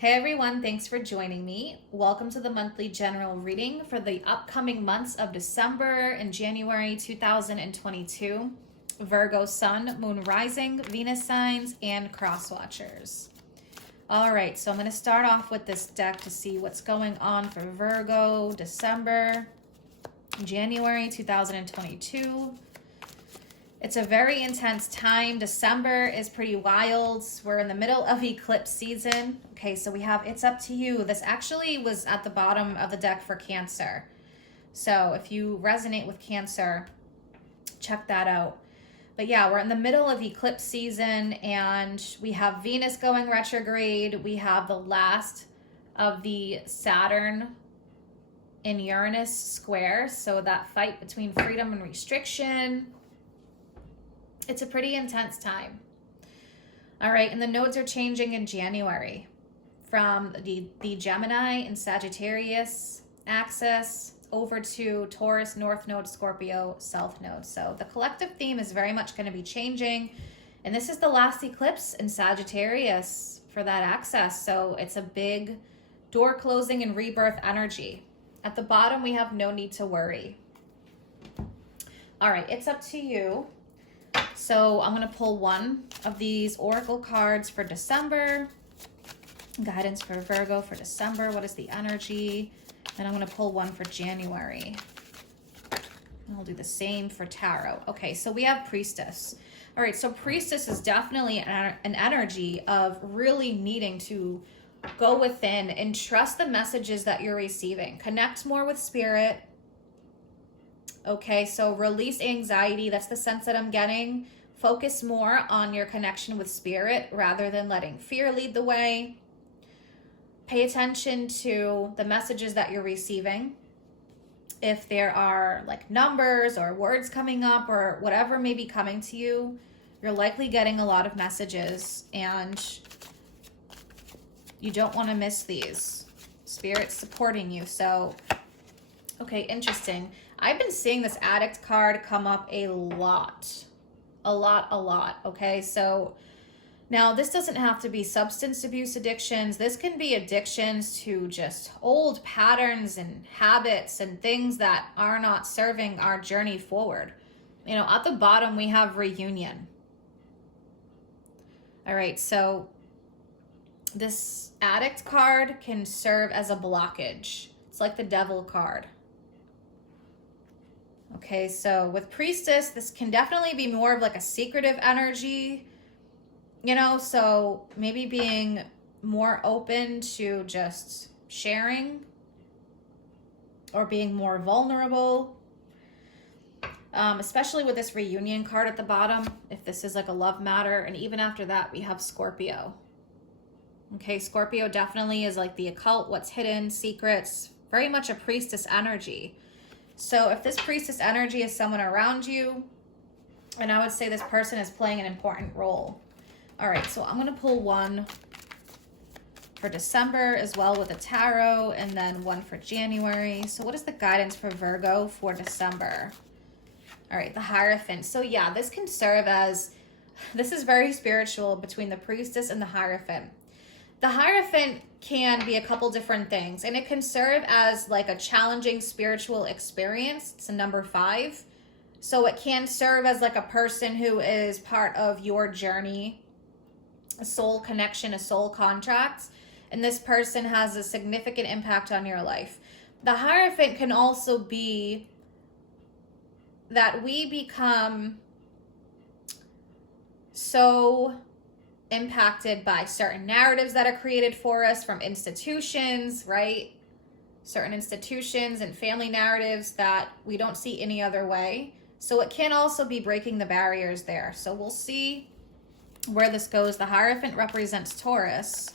Hey everyone, thanks for joining me. Welcome to the monthly general reading for the upcoming months of December and January 2022. Virgo Sun, Moon Rising, Venus signs, and cross watchers. All right, so I'm going to start off with this deck to see what's going on for Virgo December, January 2022. It's a very intense time. December is pretty wild. We're in the middle of eclipse season. Okay, so we have It's Up to You. This actually was at the bottom of the deck for Cancer. So if you resonate with Cancer, check that out. But yeah, we're in the middle of eclipse season and we have Venus going retrograde. We have the last of the Saturn in Uranus square. So that fight between freedom and restriction. It's a pretty intense time. All right, and the nodes are changing in January from the Gemini and Sagittarius axis over to Taurus, North Node, Scorpio, South Node. So the collective theme is very much going to be changing. And this is the last eclipse in Sagittarius for that axis. So it's a big door closing and rebirth energy. At the bottom, we have no need to worry. All right, it's up to you. So I'm going to pull one of these oracle cards for December. Guidance for Virgo for December. What is the energy? And I'm going to pull one for January. And I'll do the same for Tarot. Okay, so we have Priestess. All right, so Priestess is definitely an energy of really needing to go within and trust the messages that you're receiving. Connect more with Spirit. Okay, so release anxiety. That's the sense that I'm getting. Focus more on your connection with Spirit rather than letting fear lead the way. Pay attention to the messages that you're receiving. If there are like numbers or words coming up or whatever may be coming to you, you're likely getting a lot of messages and you don't want to miss these. Spirit's supporting you. So, okay, interesting. I've been seeing this addict card come up a lot, okay? So now this doesn't have to be substance abuse addictions. This can be addictions to just old patterns and habits and things that are not serving our journey forward. You know, at the bottom, we have reunion. All right, so this addict card can serve as a blockage. It's like the devil card. Okay, so with Priestess, this can definitely be more of like a secretive energy, you know, so maybe being more open to just sharing or being more vulnerable, especially with this reunion card at the bottom, if this is like a love matter. And even after that, we have Scorpio. Okay, Scorpio definitely is like the occult, what's hidden, secrets, very much a Priestess energy. So if this Priestess energy is someone around you, and I would say this person is playing an important role. All right, so I'm going to pull one for December as well with a tarot, and then one for January. So what is the guidance for Virgo for December? All right, the Hierophant. So yeah, this can serve as, this is very spiritual between the Priestess and the Hierophant. The Hierophant can be a couple different things, and it can serve as like a challenging spiritual experience. It's a number 5. So it can serve as like a person who is part of your journey, a soul connection, a soul contract, and this person has a significant impact on your life. The Hierophant can also be that we become so impacted by certain narratives that are created for us from institutions, right? Certain institutions and family narratives that we don't see any other way. So it can also be breaking the barriers there. So we'll see where this goes. The Hierophant represents Taurus.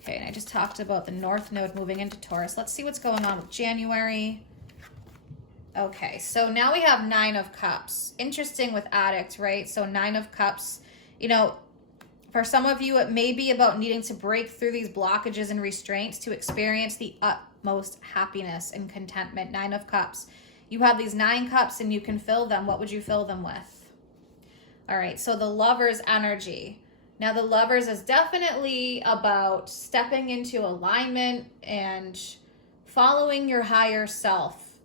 Okay, and I just talked about the North Node moving into Taurus. Let's see what's going on with January. Okay, so now we have 9 of Cups. Interesting with Addict, right? So 9 of Cups, you know, for some of you, it may be about needing to break through these blockages and restraints to experience the utmost happiness and contentment. 9 of Cups. You have these 9 cups and you can fill them. What would you fill them with? All right, so the Lover's energy. Now, the Lovers is definitely about stepping into alignment and following your higher self.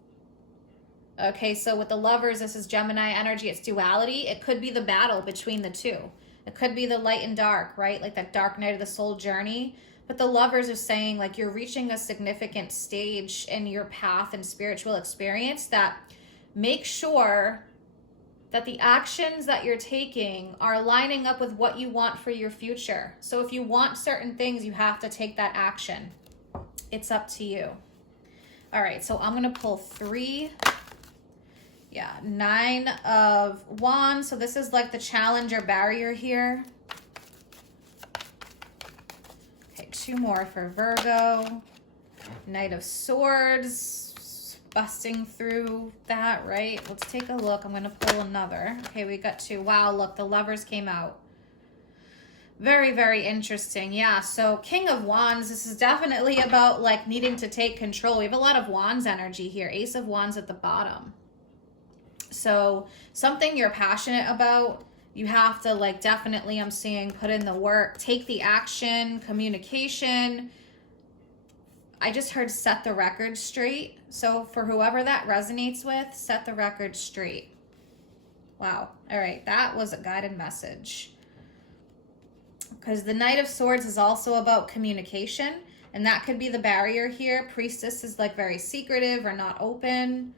Okay, so with the Lovers, this is Gemini energy. It's duality. It could be the battle between the two. It could be the light and dark, right? Like that dark night of the soul journey. But the Lovers are saying like you're reaching a significant stage in your path and spiritual experience that make sure that the actions that you're taking are lining up with what you want for your future. So if you want certain things, you have to take that action. It's up to you. All right, so I'm going to pull 3. Yeah, 9 of Wands. So this is like the challenge or barrier here. Okay, 2 more for Virgo. Knight of Swords. Busting through that, right? Let's take a look. I'm going to pull another. Okay, we got 2. Wow, look, the Lovers came out. Very, very interesting. Yeah, so King of Wands, this is definitely about like needing to take control. We have a lot of Wands energy here. Ace of Wands at the bottom. So something you're passionate about, you have to like definitely, I'm seeing, put in the work, take the action, communication. I just heard set the record straight. So for whoever that resonates with, set the record straight. Wow. All right. That was a guided message. Because the Knight of Swords is also about communication. And that could be the barrier here. Priestess is like very secretive or not open.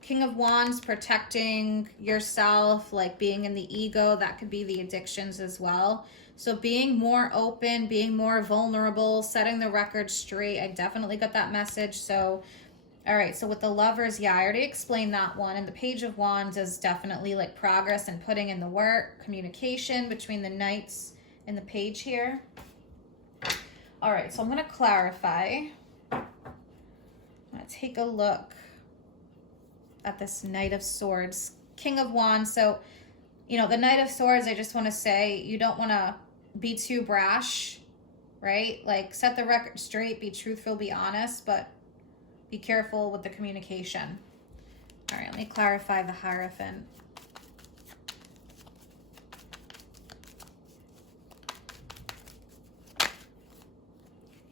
King of Wands, protecting yourself, like being in the ego. That could be the addictions as well. So being more open, being more vulnerable, setting the record straight. I definitely got that message. So, all right. So with the Lovers, yeah, I already explained that one. And the Page of Wands is definitely like progress and putting in the work, communication between the Knights and the Page here. All right. So I'm going to clarify. I'm going to take a look at this Knight of Swords, King of Wands. So, you know, the Knight of Swords, I just want to say, you don't want to be too brash, right? Like set the record straight, be truthful, be honest, but be careful with the communication. All right, let me clarify the Hierophant.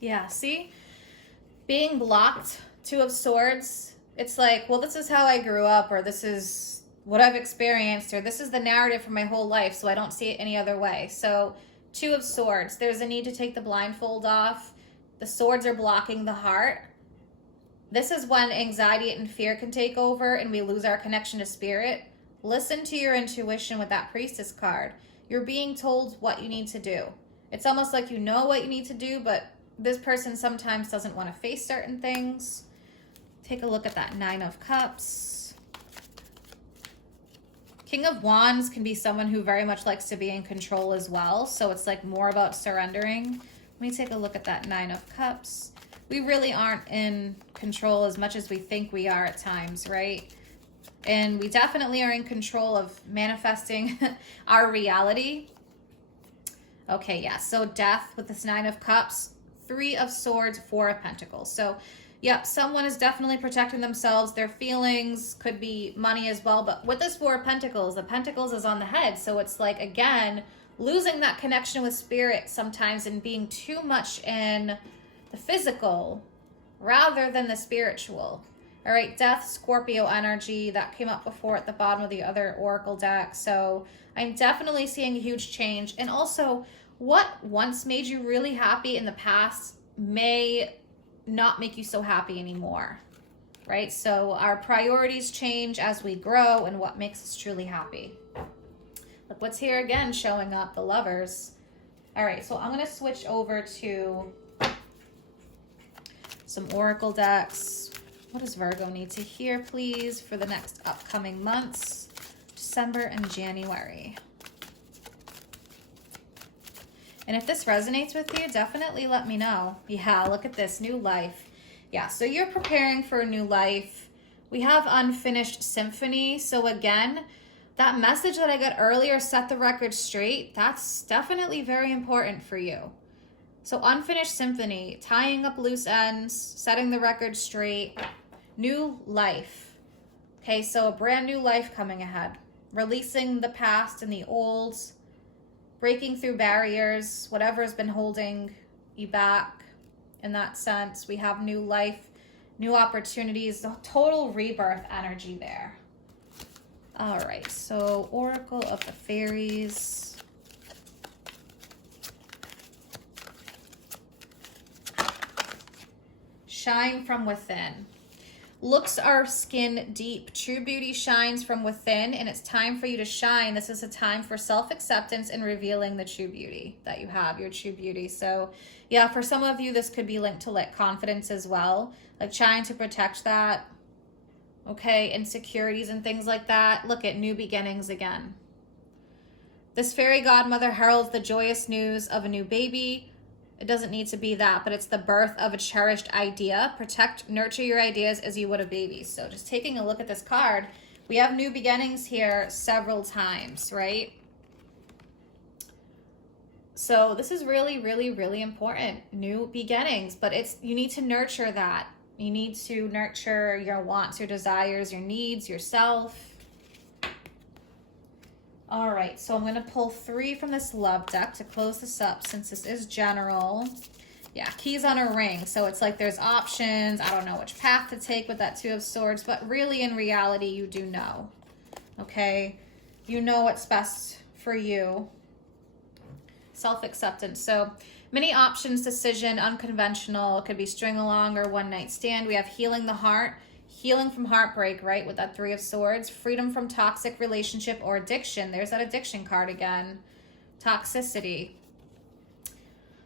Yeah, see? Being blocked, 2 of Swords, it's like, well, this is how I grew up, or this is what I've experienced, or this is the narrative for my whole life, so I don't see it any other way. So 2 of Swords, there's a need to take the blindfold off. The swords are blocking the heart. This is when anxiety and fear can take over and we lose our connection to spirit. Listen to your intuition with that Priestess card. You're being told what you need to do. It's almost like you know what you need to do, but this person sometimes doesn't want to face certain things. Take a look at that 9 of Cups. King of Wands can be someone who very much likes to be in control as well. So it's like more about surrendering. Let me take a look at that 9 of Cups. We really aren't in control as much as we think we are at times, right? And we definitely are in control of manifesting our reality. Okay, yeah. So Death with this 9 of Cups, 3 of Swords, 4 of Pentacles. So yep, someone is definitely protecting themselves. Their feelings could be money as well. But with this 4 of Pentacles, the Pentacles is on the head. So it's like, again, losing that connection with spirit sometimes and being too much in the physical rather than the spiritual. All right, Death, Scorpio energy. That came up before at the bottom of the other Oracle deck. So I'm definitely seeing a huge change. And also, what once made you really happy in the past may not make you so happy anymore, right? So our priorities change as we grow and what makes us truly happy. Look what's here again showing up, the Lovers. All right, so I'm going to switch over to some Oracle decks. What does Virgo need to hear, please, for the next upcoming months, December and January? And if this resonates with you, definitely let me know. Yeah, look at this, new life. Yeah, so you're preparing for a new life. We have unfinished symphony. So again, that message that I got earlier, set the record straight, that's definitely very important for you. So unfinished symphony, tying up loose ends, setting the record straight, new life. Okay, so a brand new life coming ahead. Releasing the past and the old. breaking through barriers, whatever has been holding you back in that sense. We have new life, new opportunities, the total rebirth energy there. All right, so Oracle of the Fairies. Shine from within. Looks are skin deep. True beauty shines from within, and it's time for you to shine. This is a time for self-acceptance and revealing the true beauty that you have, your true beauty. So yeah, for some of you, this could be linked to like confidence as well, like trying to protect that. Okay, insecurities and things like that. Look at new beginnings again. This fairy godmother heralds the joyous news of a new baby. It doesn't need to be that, but it's the birth of a cherished idea. Protect, nurture your ideas as you would a baby. So just taking a look at this card, we have new beginnings here several times, right? So this is really, really, really important. New beginnings, but you need to nurture that. You need to nurture your wants, your desires, your needs, yourself. All right, so I'm going to pull 3 from this love deck to close this up since this is general. Yeah, keys on a ring. So it's like there's options. I don't know which path to take with that 2 of Swords, but really in reality, you do know. Okay? You know what's best for you. Self-acceptance. So many options, decision, unconventional. It could be string along or one night stand. We have healing the heart. Healing from heartbreak, right, with that 3 of Swords. Freedom from toxic relationship or addiction. There's that addiction card again. Toxicity.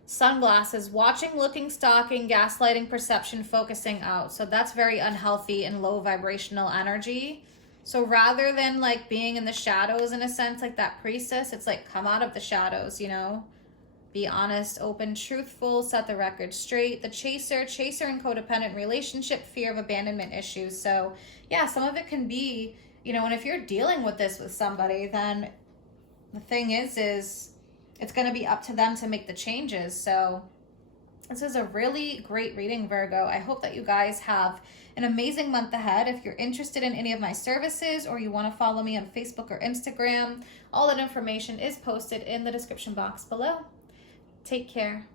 Sunglasses. Watching, looking, stalking, gaslighting, perception, focusing out. So that's very unhealthy and low vibrational energy. So rather than like being in the shadows in a sense, like that priestess, it's like come out of the shadows, you know? Be honest, open, truthful, set the record straight. The chaser and codependent relationship, fear of abandonment issues. So yeah, some of it can be, you know, and if you're dealing with this with somebody, then the thing is it's going to be up to them to make the changes. So this is a really great reading, Virgo. I hope that you guys have an amazing month ahead. If you're interested in any of my services or you want to follow me on Facebook or Instagram, all that information is posted in the description box below. Take care.